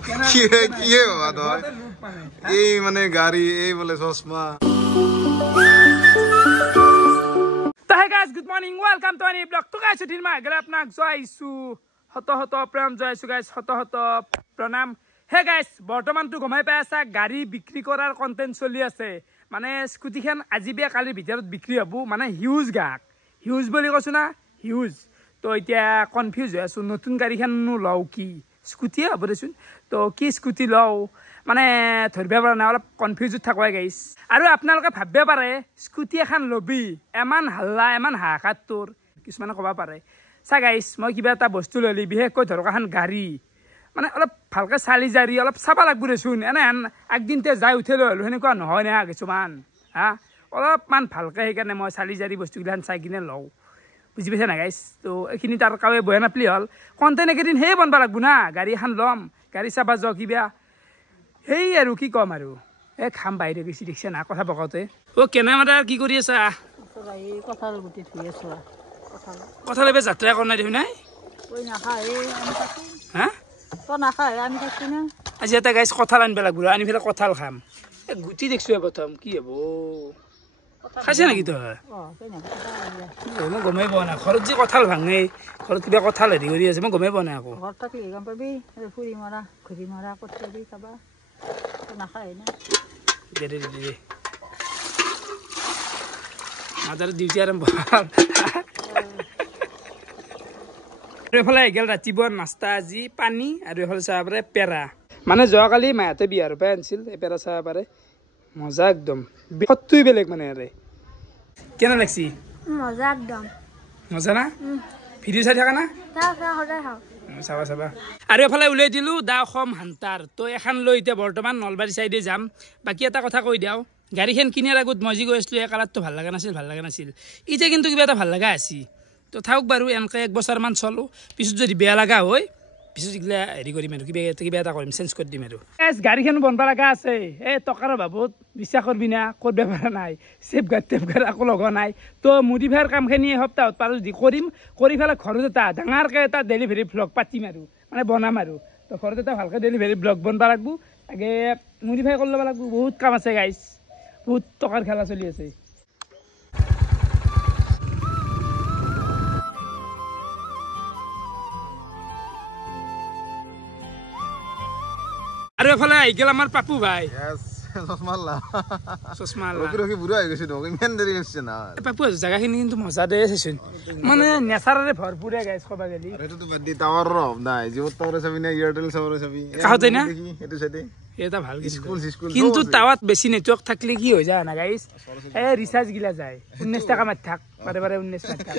কি বাবা তই এই মানে গাড়ী এই বোলে চশমা Hey guys, good morning. Welcome to any vlog. To guys, today my grab nak joisu hoto pram joisu guys hoto pranam. Hey guys, বৰ্তমান তো গমাই পাই আছা গাড়ী বিক্ৰী কৰাৰ কন্টেন্ট চলি আছে মানে স্কুটি খান আজি বিয়া কালিৰ ভিতৰত বিক্ৰী হ'ব মানে হিউজ গাক হিউজ বুলি কৈছো না হিউজ তো এতিয়া কনফিউজ হৈ আছো নতুন গাড়ী খান লও কি স্কুটি হ'ব দেচোন তো কি স্কুটি লও মানে ধৰিব পৰা নাই অলপ কনফিউজ থাকোই গাইছ আৰু আপোনালোকে ভাবিব পাৰে স্কুটি এখন লবি এমান হাল্লা এমান হাহাকাৰ তোৰ কিছুমানে ক'ব পাৰে চা গাইছ মই কিবা এটা বস্তু ললি বিশেষকৈ ধৰক এখন গাড়ী মানে অলপ ভালকে চালি জাৰি অলপ চাবা লাগব দেচোন এনে একদিনতে যাই উঠে লৈ হলো সেনেকুৱা নহয় না কিছুমান হা অলপমান ভালকে সেইকাৰণে মই চালি জাৰি বস্তুগিলান চাই কিনে লওঁ বুজি পাইছা না গাইছ তো এইখিনি তাৰ কাৱে বয়া নাপলি হ'ল কণ্টেণ্ট একেদিন সেই বনবা লাগব না গাড়ী এখন ল'ম গাড়ী চাবা যাওঁ কিবা সেই আৰু কি ক'ম আৰু এই খাম বাহিৰে গৈছি দেখিছে না কথা বকাওঁতে অ' কেনেমাটা কি কৰি আছা কঁঠাল গুটি ধুই আছো কথা লবে যাত্ৰা কৰা নাই দেখোন নাই তই নাখায় আমি থাকো হা তই নাখায় আমি থাকছি না আজি এটা গাইছ কঁঠাল আনিব লাগব আনি পেলাই কঁঠাল খাম এই গুটি দেখিছোঁ প্ৰথম কি হ'ব খাইছে নেকি তই মই গমেই পোৱা নাই ঘৰত যে কঁঠাল ভাঙে ঘৰত কিবা কঁঠাল হেৰি কৰি আছে মই গমেই পোৱা নাই আকৌ ঘৰত থাকি গম পাবি ফুৰি মৰা ঘূৰি মৰা ক'ত পাবি খাবা নাখায় না দে মাদাৰ ডিউটি আৰম্ভ এইফালে গেল ৰাতিপুৱা নাস্তা আজি পানী আৰু এইফালে চাব পাৰে পেৰা মানে যোৱাকালি মাহঁতে বিহাৰৰ পৰাই আনিছিল এই পেৰা চাব পাৰে মজা একদম সত্যই বেলেগ মানে আৰে কেনে লাগছি মজা একদম মজা না ভিডিঅ' চাই থাকা না চাবা আৰু এফালে উলিয়াই দিলোঁ দা অসম হান্তাৰ তো এখন লৈ এতিয়া বৰ্তমান নলবাৰী চাইডে যাম বাকী এটা কথা কৈ দিওঁ গাড়ীখন কিনাৰ আগত মই যি কৈ আছিলোঁ এই কালাৰটো ভাল লগা নাছিল এতিয়া কিন্তু কিবা এটা ভাল লগা আছে তো থাকক বাৰু এনেকৈ 1 বছৰমান চলোঁ পিছত যদি বেয়া লগা হয় পিছত এইগিলা হেৰি কৰিম আৰু কিবা এটা কৰিম চেঞ্জ কৰি দিম আৰু গাড়ীখন বনবা লগা আছে এই টকাৰ বাবদ বিশ্বাস কৰবি না কৰিব পৰা নাই টেপগাৰ্ড আকৌ লগা নাই তো মডিফায়াৰ কামখিনি এসপ্তাহত পাৰোঁ যদি কৰি পেলাই ঘৰত এটা ডাঙৰকৈ এটা ডেলিভাৰী ভ্লগ পাতিম আৰু মানে বনাম আৰু তো ঘৰত এটা ভালকৈ ডেলিভাৰী ভ্লগ বনবা লাগব তাকে মডিফাই কৰি ল'ব লাগব বহুত কাম আছে গাইছ বহুত টকাৰ খেলা চলি আছে আৰু এফালে আহি গেল আমাৰ পাপু ভাই পাপু জেগাখিনি কিন্তু মজা দে চাইছোন মানে নেচাৰেৰে ভৰপুৰে গাইছ ক'বা গেলি এটা ভাল কিন্তু টাৱাত বেছি নেটৱৰ্ক থাকিলে কি হৈ যায় না গাইছ এই ৰিচাৰ্জ গিলা যায় 19 টকা মাৰি থাক বাৰে 19 মাৰি থাক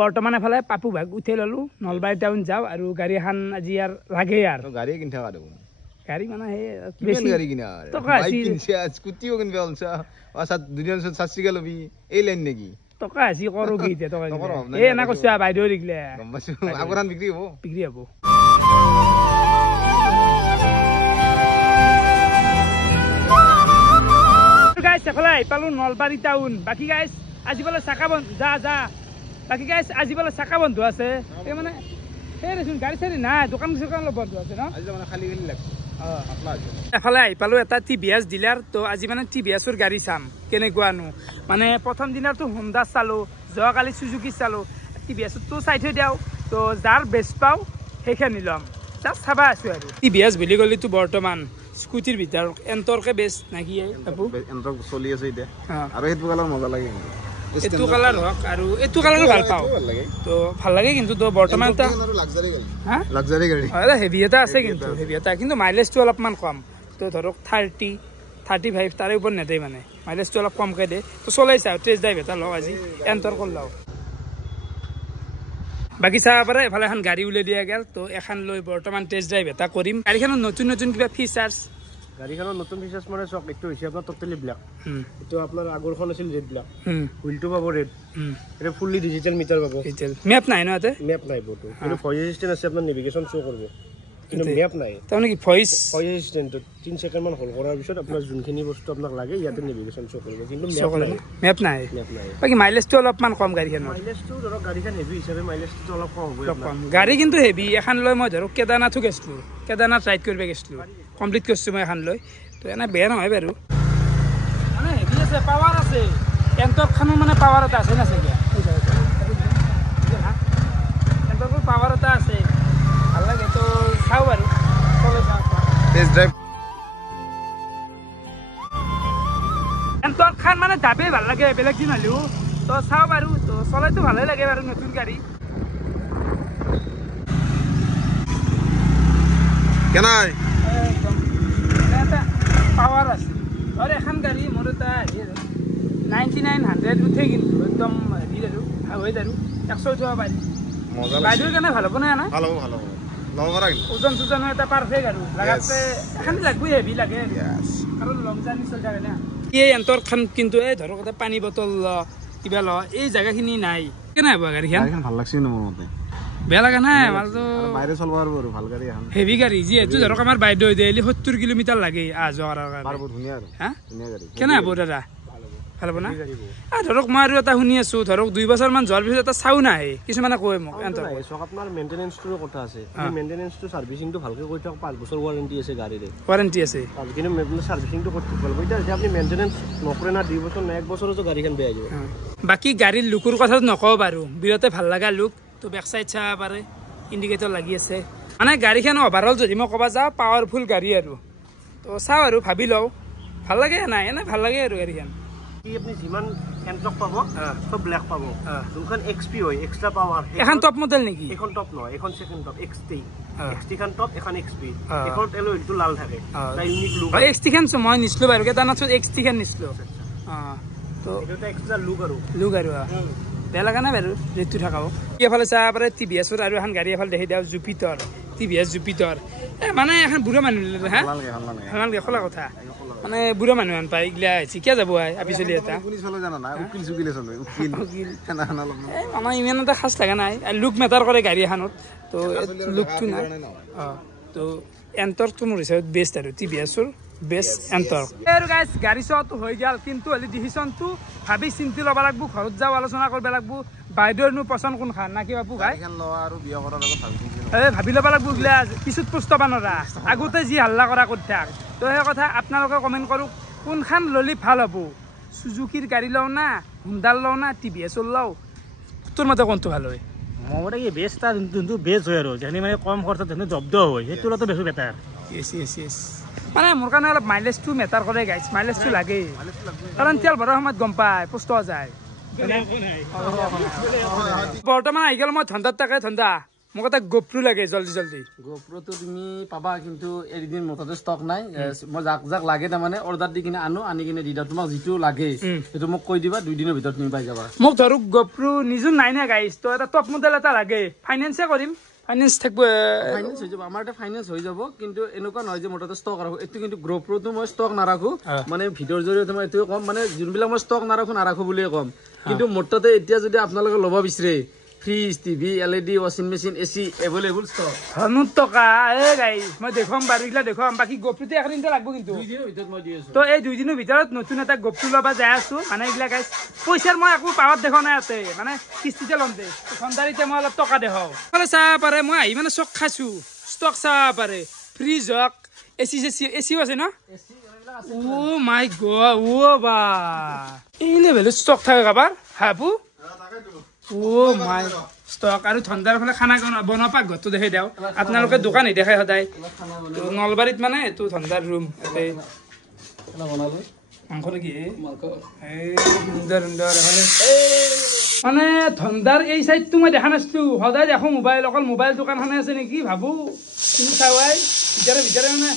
বৰ্তমান এফালে পাপু ভাগ উঠাই ল'লো নলবাৰী টাউন যাওঁ আৰু গাড়ী এখন আজি ইয়াৰ লাগে আৰু গাড়ী কিনি থকা দেখোন গাড়ী মানে বেছি গাড়ী কিনা বাইক কিনছে স্কুটিও কিনবে অলছা আচ্ছা দুজন সাতসিকা লবি এই লাইন নেকি টকা আছে কৰো কি এতিয়া টকা এই এনা কৈছো বাইদেউ দিগলে গম পাইছো আগৰান বিক্ৰী হ'ব গাইছ এফালে পালো নলবাৰী টাউন বাকী গাইছ আজি বোলে চাকা বন্ধ যা বাকী গাইছ আজি বোলে চাকা বন্ধ আছে এই মানে সেই দেচোন গাড়ী চাড়ী নাই দোকান অলপ বন্ধ আছে ন আজি মানে খালি লাগছে এফালে আহি পালো এটা টিভিএছ ডিলাৰ তো আজি মানে টিভিএছৰ গাড়ী চাম কেনেকুৱানো মানে প্ৰথম দিনাৰতো হোণ্ডা চালো যোৱাকালি সুজুকি চালো টিভিএছতো চাই থৈ দিওঁ তো যাৰ বেষ্ট পাওঁ সেইখিনি ল'ম জাষ্ট চাবা আছো আৰু টিভিএছ বুলি ক'লেতো বৰ্তমান স্কুটিৰ ভিতৰত এণ্টৰকে বেষ্ট নাকি এণ্টৰ চলি আছে এতিয়া আৰু সেইটো কালাৰ মজা লাগে এইটো কালাৰ হওক আৰু এইটো কালাৰো ভাল পাওঁ তো ভাল লাগে কিন্তু তো বৰ্তমান এটা লাক্সাৰী গাড়ী হেভি এটা আছে কিন্তু মাইলেজটো অলপমান কম তো ধৰক 30-35 তাৰে ওপৰত নেদে মানে মাইলেজটো অলপ কমকৈ দিয়ে তো চলাইছা টেষ্ট ড্ৰাইভ এটা লওঁ আজি এণ্টৰ কৰি লওঁ বাকী চাব পাৰে এফালে এখন গাড়ী উলিয়াই দিয়া গেল তো এখন লৈ বৰ্তমান টেষ্ট ড্ৰাইভ এটা কৰিম গাড়ীখনত নতুন কিবা ফিচাৰ্ছ গাড়ীখনৰ নতুন ফিচাৰ্ছ মানে চক এইটো হৈছে আপোনাৰ টোটেলি ব্লেক এইটো আপোনাৰ আগৰখন আছিল ৰেড ব্লেক হুইলটো পাব ৰেড এটা ফুললি ডিজিটেল মিটাৰ পাব মেপ নাই ন ইয়াতে মেপ নাই বটো কিন্তু ভয়েস এসিস্ট্যান্ট আছে আপোনাৰ নেভিগেশ্যন শো কৰিব কিন্তু মেপ নাই তাৰমানে কি ভইচ এচিষ্টেণ্টত 3 সেকেন্ড মান হোল্ড কৰাৰ পিছত আপোনাৰ যোনখিনি বস্তু আপোনাক লাগে ইয়াতে নেভিগেশ্যন শ্ব' কৰিব কিন্তু মেপ নাই বাকী মাইলেজটো অলপমান কম গাড়ীখনৰ মাইলেজটো ধৰক গাড়ীখন হেভি হিচাপে মাইলেজটো অলপ কম হ'ব কম গাড়ী কিন্তু হেভি এখন লৈ মই ধৰক কেদাৰনাথো গৈছিলোঁ কেদাৰনাথ ৰাইড কৰিব গৈছিলোঁ কমপ্লিট কৰিছোঁ মই এখন লৈ তো এনে বেয়া নহয় বাৰু মানে হেভি আছে পাৱাৰ আছে এণ্টৰখনো মানে পাৱাৰ এটা আছে না চাগে এণ্টৰবোৰ পাৱাৰ এটা আছে ভাল লাগে তো চাওঁ বাৰু টেষ্ট ড্ৰাইভ এণ্টৰখন মানে দাবেই ভাল লাগে বেলেগ দিন হ'লেও তো চাওঁ বাৰু তো চলাইতো ভালেই লাগে বাৰু নতুন গাড়ী কেনাই পাৱাৰ আছে আৰু এখন গাড়ী মোৰ এটা হেৰি আৰু 9900 উঠে কিন্তু একদম হেৰি আৰু হাৱেত আৰু 100 উঠিব পাৰি মজা বাইদেউৰ কাৰণে ভাল হ'ব না ভাল হ'ব ল'ব পাৰা কিন্তু ওজন চোজনৰ এটা পাৰফেক্ট আৰু লাগাতে এখন লাগবই হেভি লাগে কাৰণ লং জাৰ্ণি চলি থাকে না এই এণ্টৰখন কিন্তু এই ধৰক এটা পানী বটল কিবা ল এই জেগাখিনি নাই কেনে হ'ব গাড়ীখন ভাল লাগছে কিন্তু মোৰ মতে বেয়া লগা নাই আমাৰতো বাইৰে চলব পাৰবো আৰ ভাল গাড়ি এখন হেভি গাড়ী যিহেতু ধৰক আমাৰ বাইদেউ ডেইলি 70 কিলোমিটাৰ লাগে অহা যোৱা কৰাৰ কাৰণে পারবো ধুনিয়া আর হা ধুনিয়া গাড়ি কেনে হ'ব দাদা ভাল হ'ব না ধৰক মই আৰু এটা শুনি আছো ধৰক 2 বছৰমান যোৱাৰ পিছত এটা চাউন আহে কিছুমানে কয় মোক এণ্টৰ চক আপোনাৰ মেইনটেনেন্সটোৰ কথা আছে মেইনটেনেন্সটো সাৰ্ভিসিংটো ভালকে কৰি থাকক 5 বছৰ ওয়াৰেন্টি আছে গাড়ীৰে ওয়াৰেন্টি আছে কিন্তু সাৰ্ভিসিংটো কৰি থাকিব লাগিব এতিয়া আপুনি মেইনটেনেন্স নকৰে না 2 বছৰ না 1 বছৰতো গাড়ীখন বেয়া হৈ যাব বাকী গাড়ীৰ লুকৰ কথা নকওঁ বাৰু বিৰতে ভাল লগা লুক তো বেক সাইড চাব পাৰে ইণ্ডিকেটৰ লাগি আছে মানে গাড়ীখন অভাৰঅল যদি মই ক'ব যাওঁ পাৱাৰফুল গাড়ী আৰু তো চাওঁ আৰু ভাবি লওঁ ভাল লাগে নাই এনে ভাল লাগে আৰু গাড়ীখন আপনি যিমান এন্ট্ৰক পাব সব ব্ল্যাক পাব যোনখন এক্সপি হয় এক্সট্ৰা পাৱাৰ এখন টপ মডেল নেকি এখন টপ নহয় এখন সেকেন্ড টপ এক্সটি এক্সটি খান টপ এখন এক্সপি এখন এলইটো লাল থাকে তাই ইউনিক লুক হয় এক্সটি খান মই নিছলো বাৰু কেদাৰনাথত এক্সটি খান নিছলো তো এটা এক্সট্ৰা লুক আৰু বেয়া লগা নাই বাৰু ৰেটটো থাকাও এফালে চাহ পাৰে টিভিএছৰ আৰু এখন গাড়ী এফালে দেখি দিওঁ জুপিটাৰ টিভিএছ জুপিটাৰ মানে এখন বুঢ়া মানুহ হা ভাল নালাগে খোলা কথা মানে বুঢ়া মানুহ পাই এইগিলা শিকিয়া যাব আপিচলি এটা আমাৰ ইমান এটা খাচ লগা নাই লুক মেটাৰ কৰে গাড়ী এখনত তো লুকটো নাই তো এণ্টৰটো মোৰ হিচাপত বেষ্ট আৰু টিভিএছৰ বেষ্ট এণ্টৰ আৰু গাইজ গাড়ী চোৱাটো হৈ গ'ল কিন্তু হ'লে ডিচিশ্যনটো ভাবি চিন্তি ল'ব লাগিব ঘৰত যাওঁ আলোচনা কৰিব লাগিব বাইদেউৰনো পচন্দ কোনখন না কি বাবু ভাই ভাবি ল'ব লাগিব এইগিলা পিছত পস্তাবা নৰা আগতে যি হাল্লা কৰা কৰি থাক তো সেই কথা আপোনালোকে কমেণ্ট কৰক কোনখন ল'লে ভাল হ'ব সুজুকিৰ গাড়ী লওঁ না হুণ্ডাৰ লওঁ না টিভিএছৰ লওঁ তোৰ মতে কোনটো ভাল হয় মোৰ মতে কি বেষ্ট তাৰ যোনটো বেষ্ট হয় আৰু যেনে মানে কম খৰচত যেনে জব্দ হয় সেইটো লওঁতে বেছি বেটাৰ মানে মোৰ কাৰণে অলপ মাইলেজটো মেটাৰ কৰে গাইছ মাইলেজটো লাগে কাৰণ তেল ভৰাৰ সময়ত গম পায় পস্তুৱা যায় বৰ্তমান আহি গ'ল মই ধন্দাত তাকে ধন্দা মোক এটা গোপ্ৰো লাগে জলদি গোপ্ৰোটো তুমি পাবা কিন্তু এদিন মোৰ তাতে ষ্টক নাই মই যাক লাগে তাৰমানে অৰ্ডাৰ দি কিনে আনি কিনে দি দিওঁ তোমাক যিটো লাগে সেইটো মোক কৈ দিবা 2 দিনৰ ভিতৰত তুমি পাই যাবা মোক ধৰক গোপ্ৰো নিজৰ নাই না গাইছ তো এটা টপ মডেল এটা লাগে ফাইনেন্সে কৰিম ফাইনেন্স থাকব ফাইনেন্স হৈ যাব আমাৰ এটা ফাইনেন্স হৈ যাব কিন্তু এনেকুৱা নহয় যে মোৰ তাতে ষ্টক ৰাখো এটো কিন্তু গোপ্ৰোটো মই ষ্টক নাৰাখো মানে ভিডিঅ'ৰ জৰিয়তে মই এটোৱে কম মানে যোনবিলাক মই ষ্টক নাৰাখো বুলিয়ে কম কিন্তু মোৰ তাতে এতিয়া যদি আপোনালোকে ল'ব বিচাৰে ফ্ৰিজ টিভি এলইডি ৱাশ্বিং মেচিন এচি এভেইলেবল ষ্টক 100 টকা এ গাইছ মই দেখুৱাম বাৰিগলা দেখুৱাম বাকি গোপ্ৰোতে একদিনতে লাগব কিন্তু 2 দিনৰ ভিতৰত মই দি আছো তো এই 2 দিনৰ ভিতৰত নতুন এটা গোপ্ৰো লবা যাই আছো মানে এইগলা গাইছ পইচাৰ মই একো পাৱাত দেখা নাই আতে মানে কিস্তিতে লম দে সন্দাৰিতে মই অলপ টকা দেখাও মানে চাহ পাৰে মই আহি মানে চক খাইছো ষ্টক চাহ পাৰে ফ্ৰিজ হক এচিও আছে ন ও মাই গড ও বা এই লেভেল ষ্টক থাকে কাবাৰ হাবু ও মাই ষ্টক আৰু ঠাণ্ডাৰ ফালে খানা বনোৱা পাকঘৰটো দেখাই দিওঁ আপোনালোকে দোকান দেখাই সদায় নলবাৰীত মানে এইটো ঠাণ্ডাৰ ৰুম মাংস নেকি সুন্দৰ মানে ঠাণ্ডাৰ এই চাইডটো মই দেখা নাছিলো সদায় দেখো মোবাইল অকল মোবাইল দোকানখনে আছে নেকি ভাবো তুমি চাৱাই ভিতৰে মানে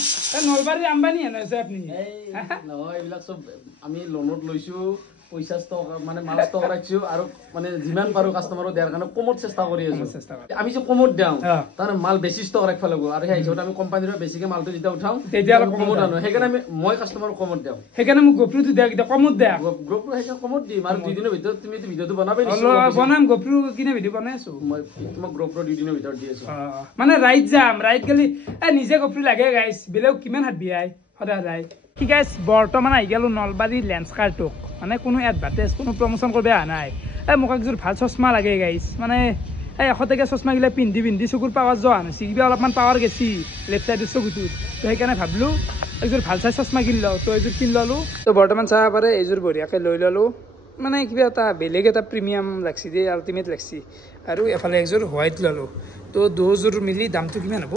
নলবাৰীৰ আম্বানী হেন হৈছে আপুনি নহয় এইবিলাক চব আমি লোনত লৈছো পইচা ষ্টক মানে মাল ষ্টক ৰাখিছো আৰু মানে যিমান পাৰো কাষ্টমাৰক দিয়াৰ কাৰণে কমত চেষ্টা কৰি আছো আমি যে কমত দিওঁ তাৰ মাল বেছি ষ্টক ৰাখিব লাগিব আৰু সেই হিচাপত আমি কোম্পানীৰ বেছিকে মালটো যেতিয়া উঠাওঁ তেতিয়া অলপ কমত আনো সেইকাৰণে মই কাষ্টমাৰক কমত দিওঁ সেইকাৰণে মোক গোপ্ৰুটো দিয়া কেতিয়া কমত দিয়া গোপ্ৰু সেইকাৰণে কমত দিম আৰু 2 দিনৰ ভিতৰত তুমি ভিডিঅ'টো বনাবই বনাম গোপ্ৰু কিনে ভিডিঅ' বনাই আছো মই তোমাক গোপ্ৰু 2 দিনৰ ভিতৰত দি আছো মানে ৰাইট যাম ৰাইট গেলি নিজে গোপ্ৰু লাগে গাইছ বেলেগ কিমান হাত বিয়াই সদায় ঠিক আছে বৰ্তমান আহি গেলো নলবাৰী লেন্সকাৰ্টক মানে কোনো এডভাৰটাইজ কোনো প্ৰমোশ্যন কৰিব অহা নাই মোক একযোৰ ভাল চশমা লাগে গাইছ মানে 100 টকীয়া চশমাগিলা পিন্ধি চকুৰ পাৱাৰ যোৱা নাছিল কিবা অলপমান পাৱাৰ গেছি লেফ্ট চাইডৰ চকুটোত তো সেইকাৰণে ভাবিলোঁ একযোৰ ভাল চাই চশমা কিনি লওঁ তো এইযোৰ কিনি ল'লোঁ তো বৰ্তমান চাব পাৰে এইযোৰ বঢ়িয়াকৈ লৈ ল'লোঁ মানে কিবা এটা বেলেগ এটা প্ৰিমিয়াম লাগছি দেই আল্টিমেট লাগছি আৰু এফালে একযোৰ হোৱাইট ল'লোঁ তো দুযোৰ মিলি দামটো কিমান হ'ব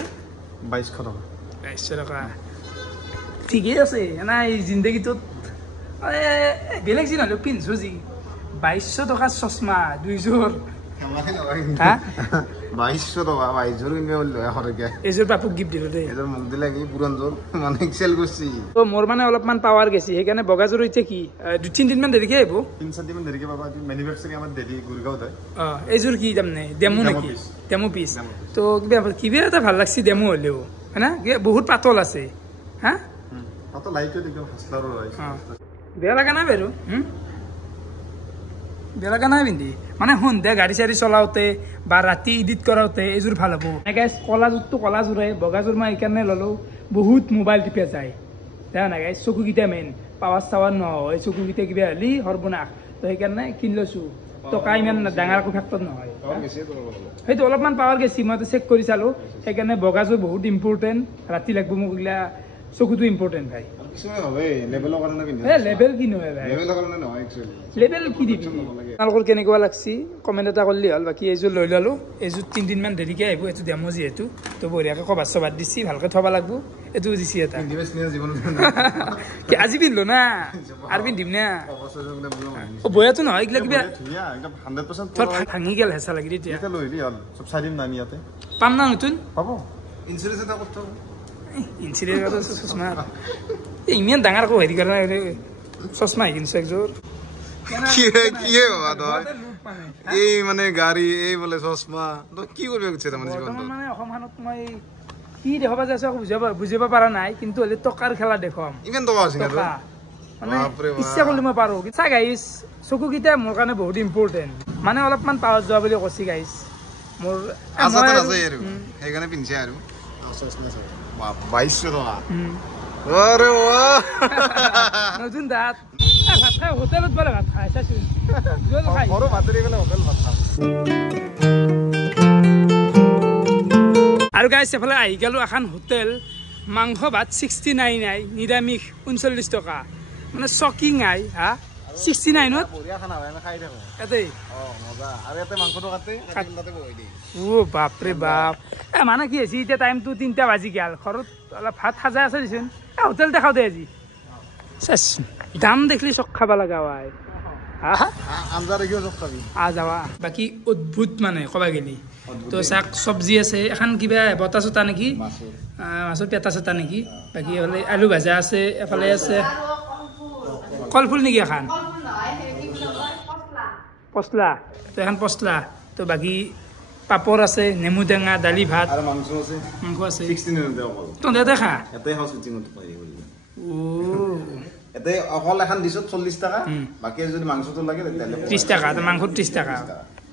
2200 টকা 2200 টকা ঠিকেই আছে নাই জিন্দগীটোত বেলেগ যি নহ'লেও পিন্ধিছোঁ যি 2200 টকাৰ চশমা দুইযোৰ 2200 টকা 2200 কিনবে বললো 100 টকা এইযোৰ বাপুক গিফ্ট দিলোঁ দেই এযোৰ মোক দিলে কি পুৰণযোৰ মানে এক্সেল কৰিছি তো মোৰ মানে অলপমান পাৱাৰ গেছি সেইকাৰণে বগাযোৰ এতিয়া কি 2-3 দিনমান দেৰিকে আহিব 3-4 দিন দেৰিকে পাবা মেনুফেকচাৰিং আমাৰ দেৰি গুৰগাঁৱত হয় এইযোৰ কি তাৰমানে ডেমো নেকি ডেমো পিচ তো কিবা এটা ভাল লাগছি ডেমো হ'লেও হয় না বহুত পাতল আছে হা পাতল লাইটত একদম হাসলাৰ হয় বেয়া লগা নাই বাৰু বেয়া লগা নাই পিন্ধি মানে সন্ধিয়া গাড়ী চাড়ী চলাওঁতে বা ৰাতি এডিট কৰাওঁতে এইযোৰ ভাল হ'ব গাইছ কলাযোৰটো কলাযোৰে বগাযোৰ মই এইকাৰণে ল'লোঁ বহুত মোবাইল টিপা যায় দেখা নাই গাইছ চকুকেইটা মেইন পাৱাৰ চাৱাৰ নহয় চকুকেইটা কিবা হ'লি সৰ্বনাশ তো সেইকাৰণে কিনি লৈছোঁ টকা ইমান ডাঙৰ একো ফেক্টৰ নহয় সেইটো অলপমান পাৱাৰ গেছি মইতো চেক কৰি চালোঁ সেইকাৰণে বগাযোৰ বহুত ইম্পৰ্টেণ্ট ৰাতি লাগব মোক এইগিলা চকুটো ইম্পৰ্টেণ্ট ভাই লেবেল কি নহয় ভাই লেবেল কি দিবি তোমালোকৰ কেনেকুৱা লাগছি কমেণ্ট এটা কৰিলে হ'ল বাকী এইযোৰ লৈ ল'লোঁ এইযোৰ 3 দিনমান দেৰিকৈ আহিব এইটো ডেমো যিহেতু তো বঢ়িয়াকৈ কভাৰ চভাৰ দিছি ভালকৈ থ'ব লাগব এইটো দিছি এটা আজি পিন্ধিলো না আৰু পিন্ধিম না বয়াটো নহয় এইগিলা কিবা ভাঙি গেল হেঁচা লাগি এতিয়া পাম না নতুন ইঞ্চুৰেঞ্চ চশমা ইমান ডাঙৰ আকৌ হেৰি কৰা নাই চশমা কিনিছো একযোৰ এই মানে গাড়ী এই বোলে চশমা কি কৰিব খুজিছে তাৰমানে জীৱনটো মানে অসমখনত মই কি দেখাব যাইছো আকৌ বুজিব পৰা নাই কিন্তু হ'লে টকাৰ খেলা দেখুৱাম ইমান টকা আছে মানে ইচ্ছা কৰিলে মই পাৰোঁ চা গাইছ চকুকেইটা মোৰ কাৰণে বহুত ইম্পৰ্টেণ্ট মানে অলপমান পাৱাৰ যোৱা বুলি কৈছি গাইছ মোৰ সেইকাৰণে পিন্ধিছে আৰু 2200 টকা আরে বাহ নতুন দাঁত ভাত খাই হোটেলত বলে ভাত খাই চাইছোঁ বড় ভাতের গেলে হোটেল ভাত খাম আৰু গাইছ এফালে আহি গেলোঁ এখন হোটেল মাংস ভাত 69 নাই নিৰামিষ 39 টকা মানে চকিং আই হা 69ত বঢ়িয়া খানা হয় আমি খাই থাকো এতেই মজা আৰু এতে মাংসটো কাটে তাতে বহি দি বাপৰে বাপ মানে কি হৈছে এতিয়া টাইমটো 3টা বাজি গেল ঘৰত অলপ ভাত সাজাই আছে দেচোন হোটেল দেখাও দে আজি দাম দেখলি চক খাব লগা হয় আঞ্জা দেখিও চক খাবি যাৱা বাকী অদ্ভুত মানে ক'বা গেলি তো চাক চব্জি আছে এখন কিবা বতা চতা নেকি মাছৰ পেটা চতা নেকি বাকী এফালে আলু ভাজা আছে এফালে আছে কলফুল নেকি এখন পচলা তো এখন পচলা তো বাকী পাপৰ আছে নেমু টেঙা দালি ভাত আৰু মাংস আছে 16 অকল তহঁতে দেখা এতে হস্পিটেলত পাই গলি এতে অকল এখন দিছত 40 টাকা বাকি যদি মাংসটো লাগে তেতিয়ালে 30 টাকা তো মাংস 30 টাকা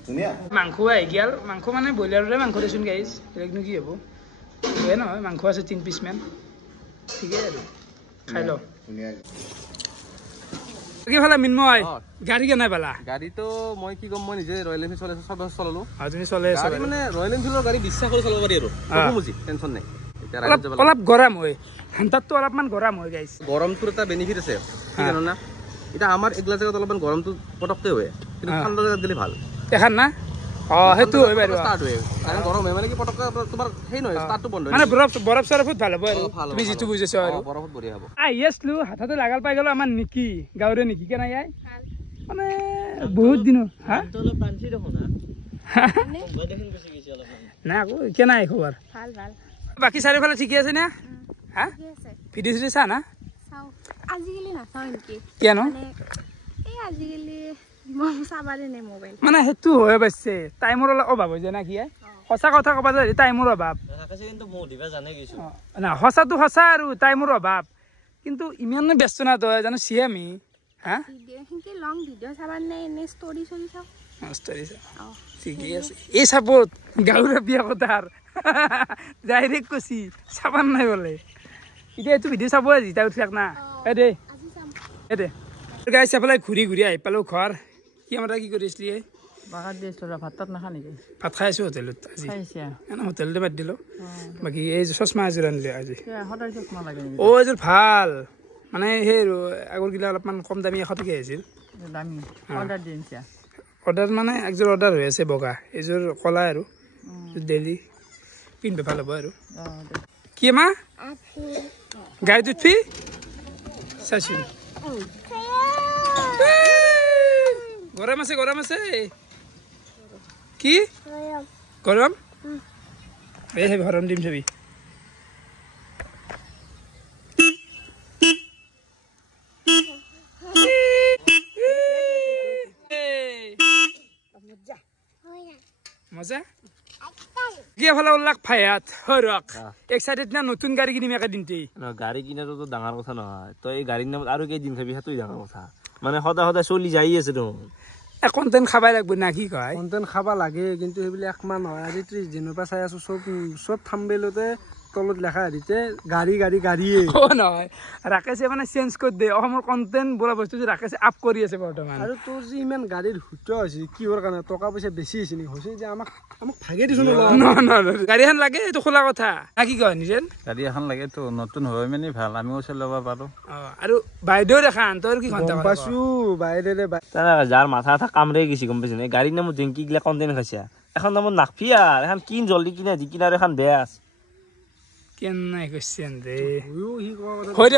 ধুনিয়া মাংস আহি গেল মাংস মানে ব্ৰইলাৰৰে মাংস দেচোন গাইছ বেলেগনো কি হ'ব হয় নহয় মাংস আছে 3 পিচ মান ঠিকেই আৰু খাই ল ধুনিয়া কি ফালে মিনময় গাড়ী কেনে পালা গাড়ীটো মই কি কম মই নিজে ৰয়েল এনফিল্ড চলালো তুমি চলে আছা মানে ৰয়েল এনফিল্ডৰ গাড়ী বিশ্বাস কৰি চলাব পাৰি আৰু বুজি টেনচন নাই অলপ গৰম হয় ঠাণ্ডাটো অলপমান গৰম হয় গাইছ গৰমটোৰ এটা বেনিফিট আছে কি জানো না এতিয়া আমাৰ এগলা জেগাত অলপমান গৰমটো পটককৈ হয় কিন্তু ঠাণ্ডা জেগাত গ'লে ভাল দেখান না সেইটো হয় বাৰু ষ্টাৰ্ট হয় কাৰণ গৰম হয় মানে কি পটককৈ তোমাৰ সেই নহয় ষ্টাৰ্টটো বন্ধ মানে বৰফ চৰফত ভাল হ'ব আৰু তুমি যিটো বুজিছা আৰু বৰফত বঢ়িয়া হ'ব আইএছলো হাততে লাগাল পাই গ'লো আমাৰ নিকি গাঁৱৰে নিকি কেনে আই মানে বহুত দিন হা না আকৌ কেনে আই খবৰ ভাল ভাল বাকী চাৰিওফালে ঠিকে আছে না হা ভিডিঅ' চিডিঅ' চা না আজিকালি নাচাওঁ নেকি কিয়নো এই আজিকালি মই চাবাৰে নাই মোবাইল মানে সেইটো হৈ পাইছে টাইমৰ অলপ অভাৱ হৈ যায় না কি সঁচা কথা ক'বা যে টাইমৰ অভাৱ না সঁচাটো সঁচা আৰু টাইমৰ অভাৱ কিন্তু ইমান ব্যস্ত না তই জানো চিয়ে আমি হা ভিডিঅ' লং ভিডিঅ' চাবাৰ নাই এনে ষ্টৰি চৰি চাওঁ ঠিকেই আছে এই চাপত গাঁৱৰ বিয়া কথাৰ ডাইৰেক্ট কৈছি চাবাৰ নাই বোলে এতিয়া এইটো ভিডিঅ' চাব আজি তাই উঠাক না এই দে এই দে গাইছ এফালে ঘূৰি ঘূৰি আহি পালোঁ ঘৰ কি আমাৰ কি কৰিছিলি বাগাত দিছো ভাত তাত নাখা নেকি ভাত খাই আছোঁ হোটেলত আজি খাইছে হোটেলতে বাদ দিলোঁ বাকী এই চশমা এযোৰ আনিলে আজি সদায় চশমা লাগে নেকি অ' এযোৰ ভাল মানে সেই আগৰগিলা অলপমান কম দামী 100 টকীয়া আছিল দামী অৰ্ডাৰ দিছে অৰ্ডাৰ মানে একযোৰ অৰ্ডাৰ হৈ আছে বগা এইযোৰ কলা আৰু ডেইলি পিন্ধিব ভাল হ'ব আৰু কি মা গাড়ীত উঠবি চাইছোঁ গৰম আছে কি গৰম এই গৰম দিম চাবি মজা কি এফালে ওলাক ফায়াত হৰক এক্সাইটেড না নতুন গাড়ী কিনিম একে দিনতেই গাড়ী কিনাটোতো ডাঙৰ কথা নহয় তই এই গাড়ীৰ নামত আৰু কেইদিন খাবি সেইটোৱে ডাঙৰ কথা মানে সদায় চলি যাই আছে দেখোন কণ্টেণ্ট খাবাই লাগব না কি কয় কণ্টেণ্ট খাবা লাগে কিন্তু সেইবিলাক একমাহ নহয় আজি 30 দিনৰ পৰা চাই আছো চব থাম্বেলতে তলত লেখা দিতে গাড়ীয়ে নহয় ৰাকেশে মানে চেঞ্জ কৰি দিয়ে অসমৰ কণ্টেণ্ট বোলা বস্তু যে ৰাকেশে আপ কৰি আছে বৰ্তমান আৰু তোৰ যে ইমান গাড়ীৰ হুট হৈছে কিহৰ কাৰণে টকা পইচা বেছি হৈছে নেকি হৈছে যে আমাক ভাগে দিছো গাড়ী এখন লাগে এইটো খোলা কথা না কি কয় নিজে গাড়ী এখন লাগেতো নতুন হয় মানে ভাল আমিও চলাব পাৰো আৰু বাইদেউ দেখান তোৰ কি ঘন্টা পাইছো বাইদেৰে যাৰ মাথা কামৰে গৈছে গম পাইছে এই গাড়ীৰ নামত জেংকি গিলা কণ্টেণ্ট খাইছা এখন নামত নাখবি আৰু এখন কিন জল্দি কিনা দি কিনাৰ এখন বেয়া আছে কেনে কৈছেন দে হৈ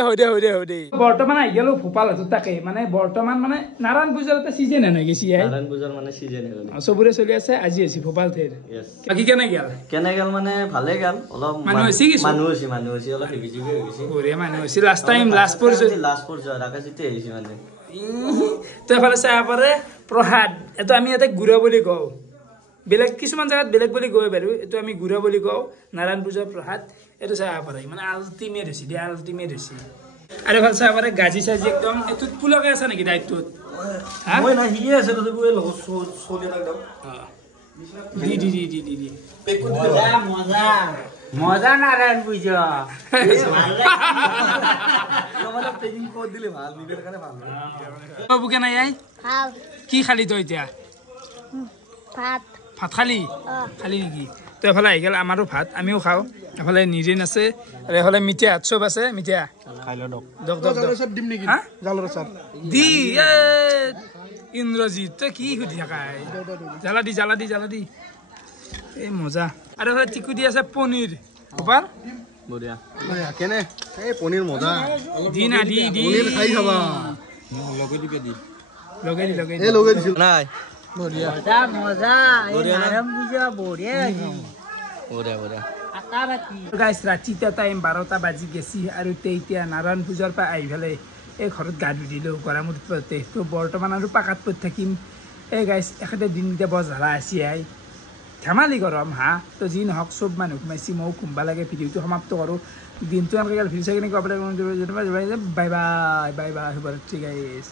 দে বৰ্তমান আহি গেলো ভোপাল তাকে মানে বৰ্তমান মানে নাৰায়ণ পূজাৰ এটা চিজন হৈ গৈছে নাৰায়ণ পূজাৰ মানে চিজন চবৰে চলি আছে আজি আছে ভোপাল থেৰ বাকি কেনে গেল মানে ভালে গেল অলপ মানুহ হৈছে অলপ হেভি হৈ গৈছে বঢ়িয়া মানুহ হৈছে লাষ্ট টাইম লাষ্ট পৰছে ৰাকাজিতে আহিছে মানে তো এফালে চাহ পাৰে প্ৰসাদ এইটো আমি ইয়াতে গুড়া বুলি কওঁ বেলেগ কিছুমান জেগাত বেলেগ বুলি কয় বাৰু এইটো আমি গুড়া বুলি কওঁ নাৰায়ণ পূজাৰ প্ৰসাদ এইটো চাহ পাৰে মানে আল্টিমেট হৈছে আৰু ভাল চাহ পাৰে গাজি চাজি একদম এইটোত পুলকে আছে নেকি দায়িত্বত মজা নারায়ণ পূজা বাবু কেনে কি খালি তই এতিয়া ভাত খালি নেকি তো এফালে আহি গেল আমাৰো ভাত আমিও খাওঁ এফালে নিৰিন আছে আৰু এফালে মিঠা চব আছে মিঠা দি ইন্দ্ৰজিৎ তই কি সুধি থাকাই জ্বালা দি এই মজা আৰু এফালে টিকু দি আছে পনীৰ ওপাৰ বঢ়িয়া কেনে এই পনীৰ মজা দি না দি পনীৰ খাই খাবা লগে দিছিল নাই মজা নাৰায়ণ পূজা বঢ়িয়া গাইছ ৰাতিটা টাইম 12টা বাজি গেছি আৰু এতিয়া নাৰায়ণ পূজাৰ পৰা আহি পেলাই এই ঘৰত গা ধুই দিলোঁ গৰমত পৰতে তো বৰ্তমান আৰু পাকাত পৰি থাকিম এই গাইছ এখেতে দিনকেইটা বৰ জ্বালা আছে আই ধেমালি গৰম হা তো যি নহওক চব মানুহ সোমাইছি ময়ো ঘুমবা লাগে ভিডিঅ'টো সমাপ্ত কৰোঁ দিনটো এনেকৈ ভিডিঅ' চাই কিনে ক'ব লাগে বাই বাই শুভৰাত্ৰি গাইছ